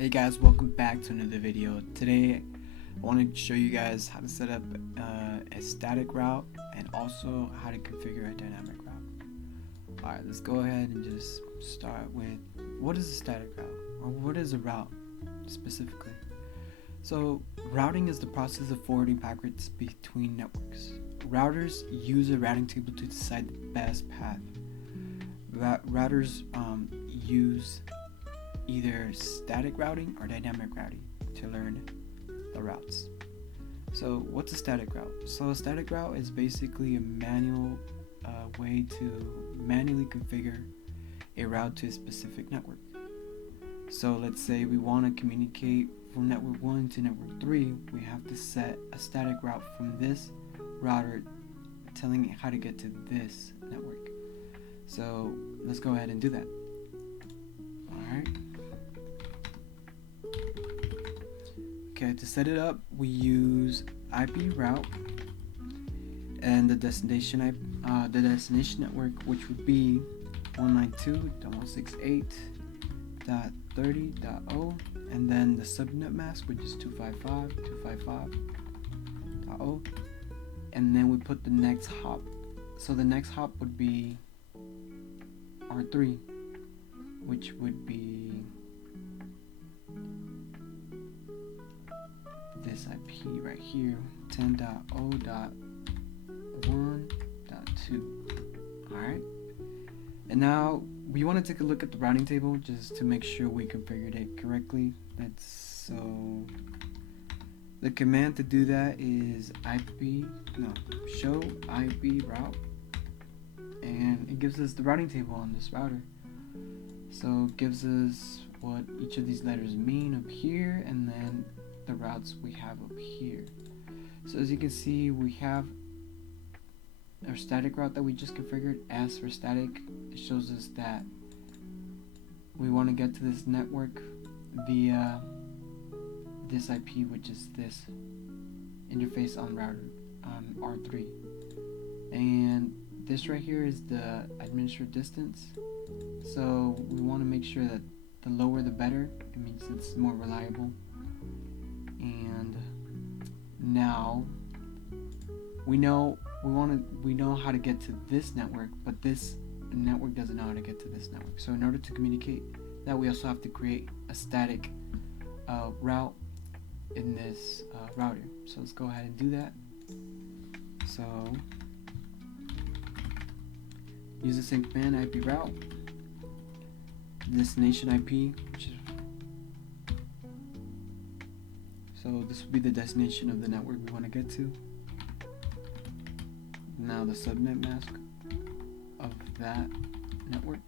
Hey guys, welcome back to another video. Today I want to show you guys how to set up a static route and also how to configure a dynamic route. Alright, let's go ahead and just start with what is a static route, or what is a route specifically. So routing is the process of forwarding packets between networks. Routers use a routing table to decide the best path. Routers use either static routing or dynamic routing to learn the routes. So what's a static route? So a static route is basically a manual way to manually configure a route to a specific network. So let's say we want to communicate from network 1 to network 3, we have to set a static route from this router telling it how to get to this network. So let's go ahead and do that. Alright. Okay, to set it up, we use IP route and the destination network, which would be 192.168.30.0, and then the subnet mask, which is 255.255.0, and then we put the next hop. So the next hop would be R3, which would be this IP right here, 10.0.1.2. Alright, and now we want to take a look at the routing table just to make sure we configured it correctly. So the command to do that is show IP route, and it gives us the routing table on this router. So it gives us what each of these letters mean up here, and then the routes we have up here. So as you can see, we have our static route that we just configured. S for static, it shows us that we want to get to this network via this IP, which is this interface on router on R3, and this right here is the administrative distance. So we want to make sure that the lower the better. It means it's more reliable. And now we know how to get to this network, but this network doesn't know how to get to this network. So in order to communicate that, we also have to create a static route in this router. So let's go ahead and do that. So use the same command, IP route, destination IP, which is, so this would be the destination of the network we want to get to. Now the subnet mask of that network,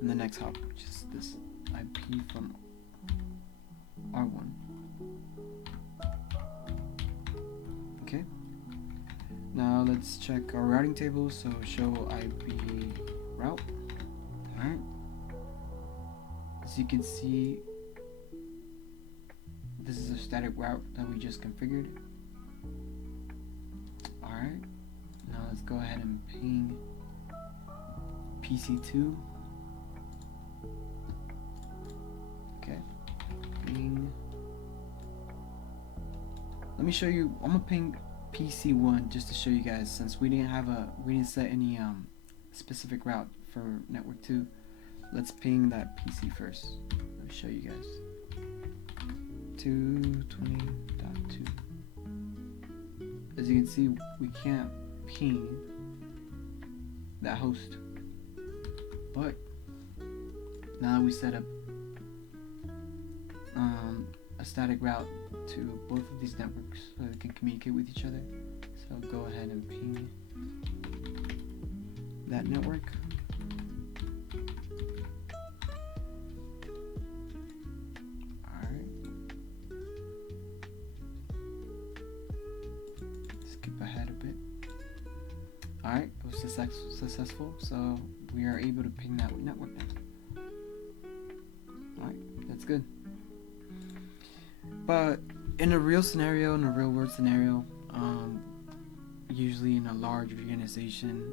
and the next hop, which is this IP from R1. Okay. Now let's check our routing table. So show IP route. Alright. As you can see, this is a static route that we just configured. Alright. Now let's go ahead and ping PC2. Okay. Ping. Let me show you. I'm gonna ping PC1 just to show you guys, since we didn't set any specific route for network 2. Let's ping that PC first. Let me show you guys. 220.2. As you can see, we can't ping that host, but now we set up a static route to both of these networks so they can communicate with each other. So go ahead and ping that network. Alright. Skip ahead a bit. Alright, it was successful, so we are able to ping that network now. Alright, that's good. But in a real scenario, in a real world scenario, usually in a large organization,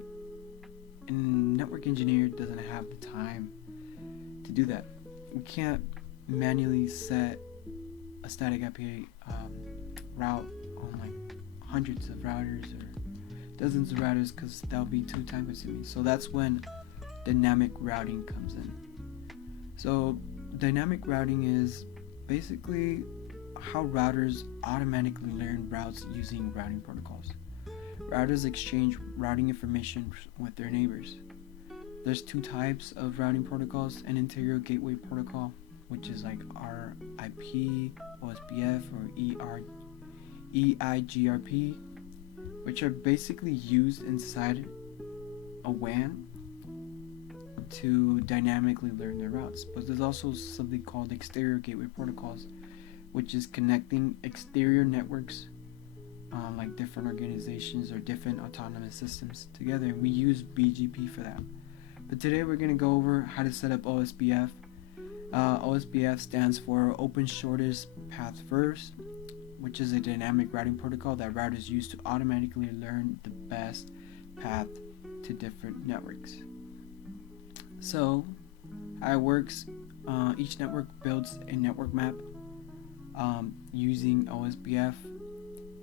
a network engineer doesn't have the time to do that. We can't manually set a static IP route on like hundreds of routers or dozens of routers, because that'll be too time consuming. So that's when dynamic routing comes in. So dynamic routing is basically how routers automatically learn routes using routing protocols. Routers exchange routing information with their neighbors. There's two types of routing protocols: an interior gateway protocol, which is like RIP, OSPF, or EIGRP, which are basically used inside a WAN to dynamically learn their routes. But there's also something called exterior gateway protocols, which is connecting exterior networks, like different organizations or different autonomous systems together. And we use BGP for that. But today we're going to go over how to set up OSPF. OSPF stands for Open Shortest Path First, which is a dynamic routing protocol that routers use to automatically learn the best path to different networks. So, how it works, each network builds a network map using OSPF.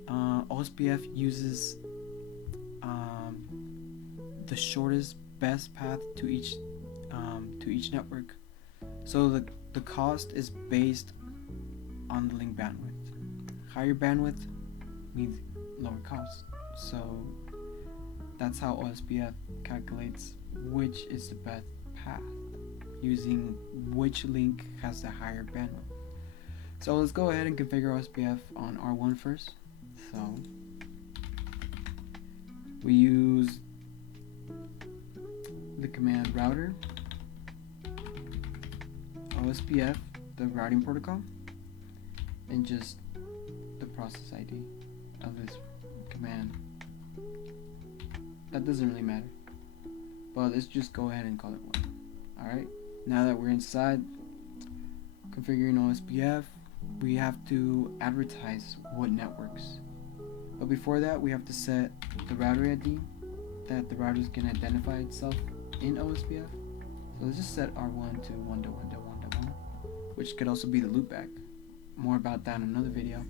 OSPF uses the shortest best path to each network. So the cost is based on the link bandwidth. Higher bandwidth means lower cost. So that's how OSPF calculates which is the best path, using which link has the higher bandwidth. So let's go ahead and configure OSPF on R1 first. So we use the command router OSPF, the routing protocol, and just the process ID of this command. That doesn't really matter, but let's just go ahead and call it one. Alright, now that we're inside configuring OSPF, we have to advertise what networks. But before that, we have to set the router ID that the router is going to identify itself in OSPF. So let's just set R1 to 1.1.1.1, which could also be the loopback. More about that in another video.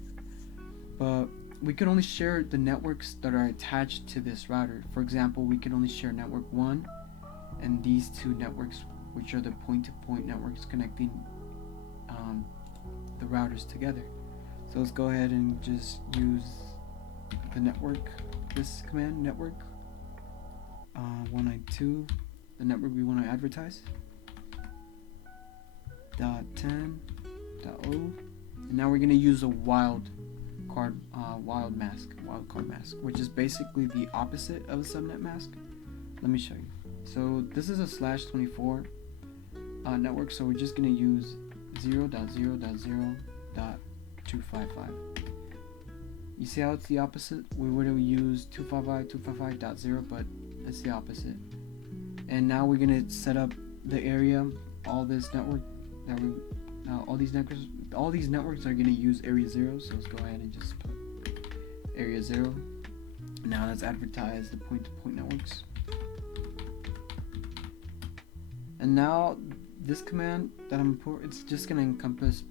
But we can only share the networks that are attached to this router. For example, we can only share network 1 and these two networks, which are the point-to-point networks connecting the routers together. So let's go ahead and just use the network, this command, network 192, the network we want to advertise, .10.0, and now we're going to use a wildcard mask, which is basically the opposite of a subnet mask. Let me show you. So this is a /24 network, so we're just going to use 0.0.0.255. You see how it's the opposite? We would have used 255.255.0, but it's the opposite. And now we're gonna set up the area. All this network that we, all these networks are gonna use area 0. So let's go ahead and just put area 0. Now let's advertise the point-to-point networks. And now this command that I'm putting, it's just gonna encompass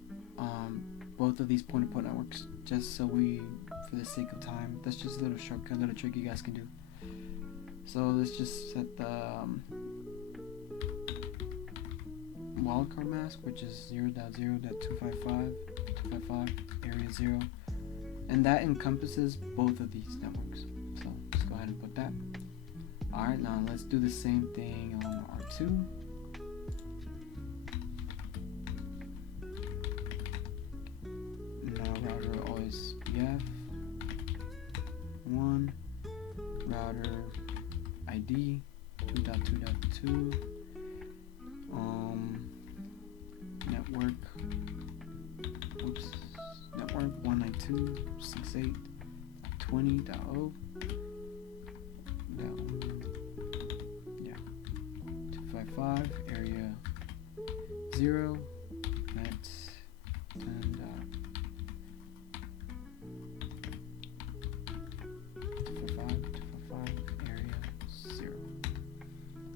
both of these point-to-point networks, just so we, for the sake of time, that's just a little shortcut, little trick you guys can do. So let's just set the wildcard mask, which is 0.0.255 area 0, and that encompasses both of these networks. So let's go ahead and put that. Alright, now let's do the same thing on R2. Router OSPF 1, router ID 2.2.2, network 192.168.20.0, yeah, 255 area 0, that's 10. 255 area 0.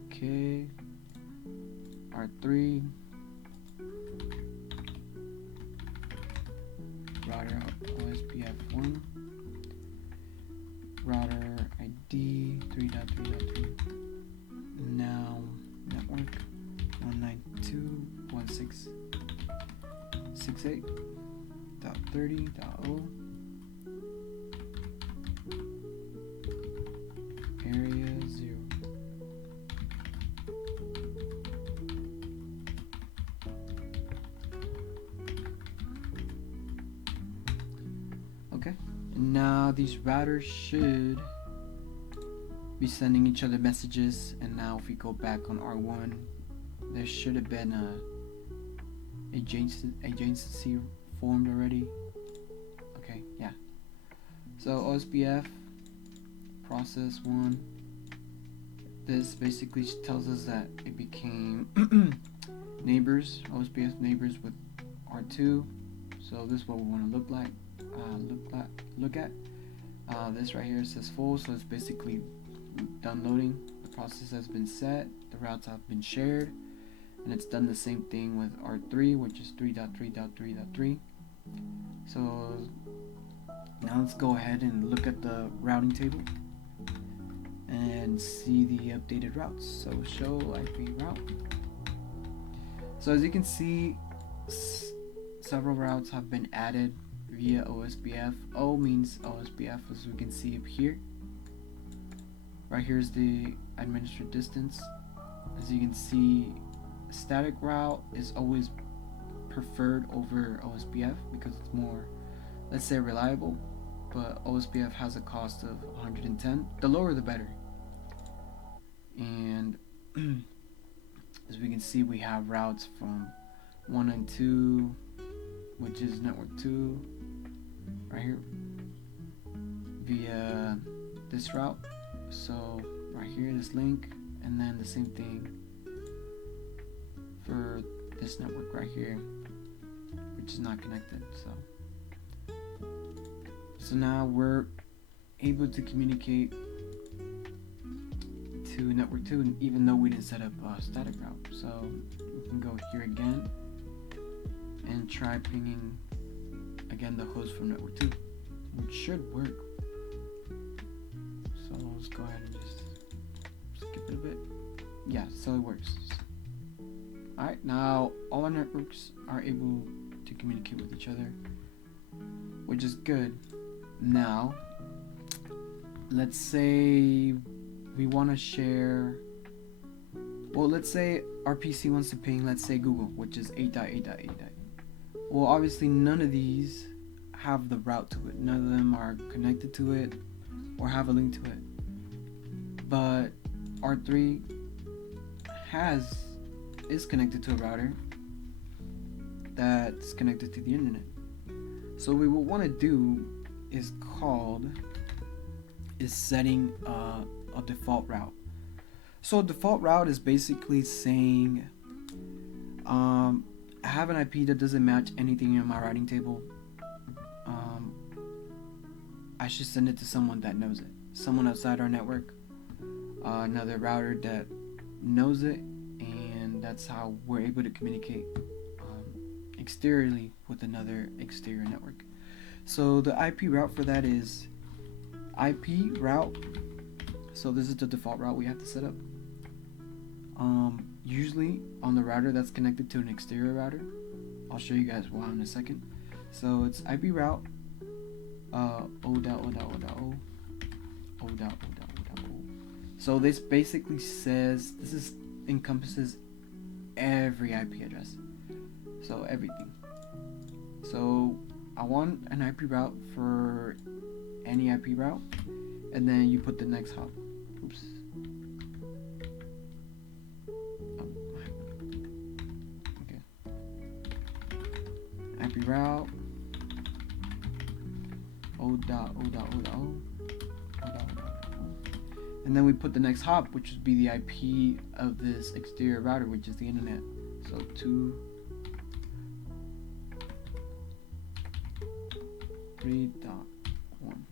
Okay. R3. router OSPF1, router ID 3.3.3. Now network 192.168.30.0. Area 0. Okay, and now these routers should be sending each other messages, and now if we go back on R1, there should have been a adjacency formed already. Okay, yeah. So OSPF process 1. This basically tells us that it became neighbors, OSPF neighbors with R2. So this is what we want to look at. This right here says full, so it's basically done loading. The process has been set, the routes have been shared, and it's done the same thing with R3, which is 3.3.3.3. So now let's go ahead and look at the routing table and see the updated routes. So show IP route. So as you can see, several routes have been added via OSPF. O means OSPF, as we can see up here. Right here is the administered distance. As you can see, static route is always preferred over OSPF because it's more, let's say, reliable, but OSPF has a cost of 110. The lower the better. And as we can see, we have routes from 192, which is network 2, right here, via this route. So right here, this link, and then the same thing for this network right here, which is not connected. So now we're able to communicate to network 2, even though we didn't set up a static route. So we can go here again and try pinging again the host from network 2, which should work. So let's go ahead and just skip it a bit. Yeah, so it works. Alright, now all our networks are able to communicate with each other, which is good. Now let's say we want to share, well, let's say our PC wants to ping, let's say Google, which is 8.8.8. Well, obviously none of these have the route to it. None of them are connected to it or have a link to it. But R3 is connected to a router that's connected to the internet. So what we will want to do is setting a default route. So a default route is basically saying I have an IP that doesn't match anything in my routing table. I should send it to someone that knows it, someone outside our network, another router that knows it, and that's how we're able to communicate exteriorly with another exterior network. So the IP route for that is IP route. So this is the default route we have to set up. Usually on the router that's connected to an exterior router. I'll show you guys why in a second. So it's IP route o.o.o.o. So this basically says, this encompasses every IP address. So everything. So I want an IP route for any IP route, and then you put the next hop. Oops. Okay. IP route o.o.o.o. And then we put the next hop, which would be the IP of this exterior router, which is the internet. So 2.3.1.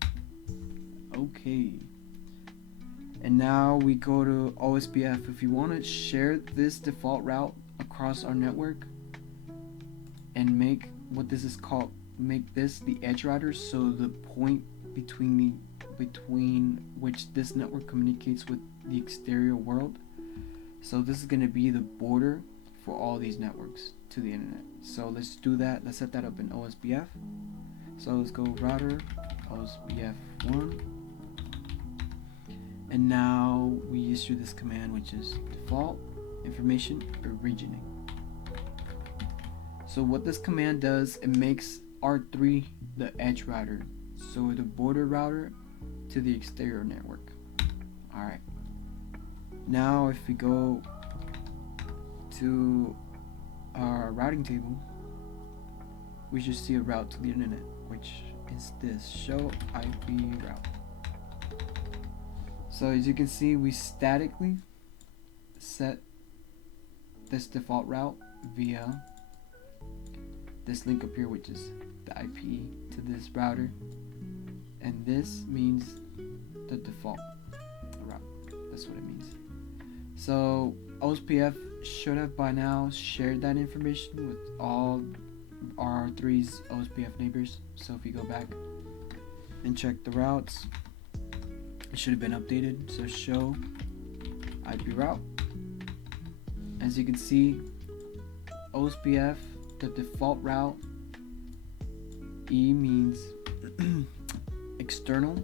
Okay. And now we go to OSPF. If you want to share this default route across our network and make what this is called make this the edge router, so the point between which this network communicates with the exterior world. So this is going to be the border for all these networks to the internet. So let's do that. Let's set that up in OSPF. So let's go router OSPF1, and now we issue this command, which is default information originating. So what this command does, it makes R3 the edge router, so the border router to the exterior network. Alright, now if we go to our routing table, we should see a route to the internet, which is this show IP route. So as you can see, we statically set this default route via this link up here, which is the IP to this router, and this means the default route. That's what it means. So OSPF should have by now shared that information with all R3's OSPF neighbors. So if you go back and check the routes, it should have been updated. So show IP route. As you can see, OSPF, the default route, E means external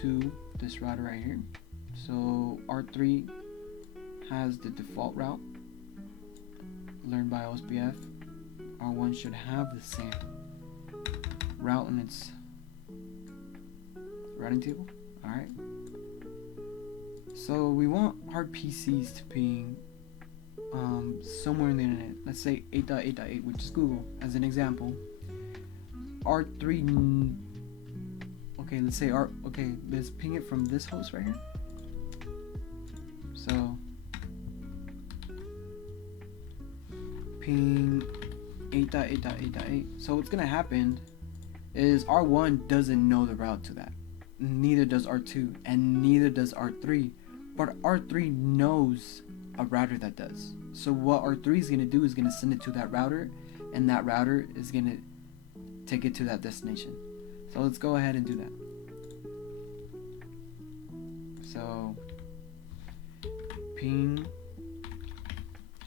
to this router right here. So R3 has the default route learned by OSPF. R1 should have the same route in its routing table. Alright. So we want our PCs to ping somewhere in the internet. Let's say 8.8.8, which is Google, as an example. R3. Okay, let's say let's ping it from this host right here. So ping 8.8.8.8. So what's gonna happen is R1 doesn't know the route to that. Neither does R2, and neither does R3. But R3 knows a router that does. So what R3 is gonna do is gonna send it to that router, and that router is gonna take it to that destination. So let's go ahead and do that. So ping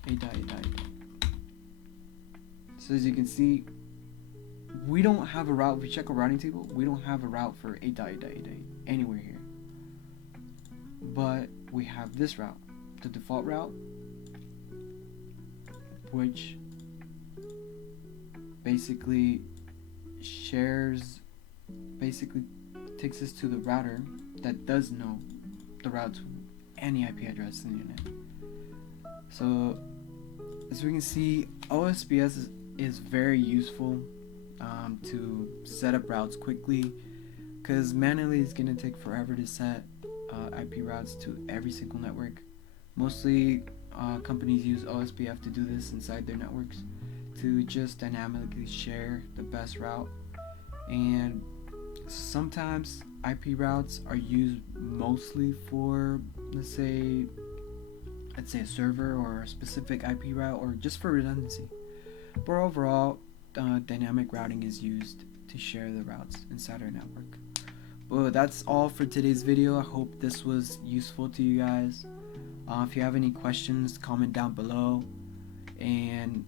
8.8.8. So as you can see, we don't have a route. If we check our routing table, we don't have a route for 8.8.8 anywhere here. But we have this route, the default route, which basically takes us to the router that does know the route to any IP address in the internet. So as we can see, OSPF is very useful to set up routes quickly, because manually it's going to take forever to set IP routes to every single network. Mostly companies use OSPF to do this inside their networks, to just dynamically share the best route. And sometimes IP routes are used mostly for, let's say a server or a specific IP route, or just for redundancy. But overall, dynamic routing is used to share the routes inside our network. Well, that's all for today's video. I hope this was useful to you guys. If you have any questions, comment down below, and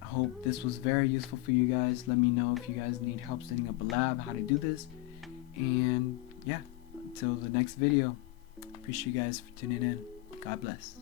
I hope this was very useful for you guys. Let me know if you guys need help setting up a lab, how to do this. And yeah, until the next video, appreciate you guys for tuning in. God bless.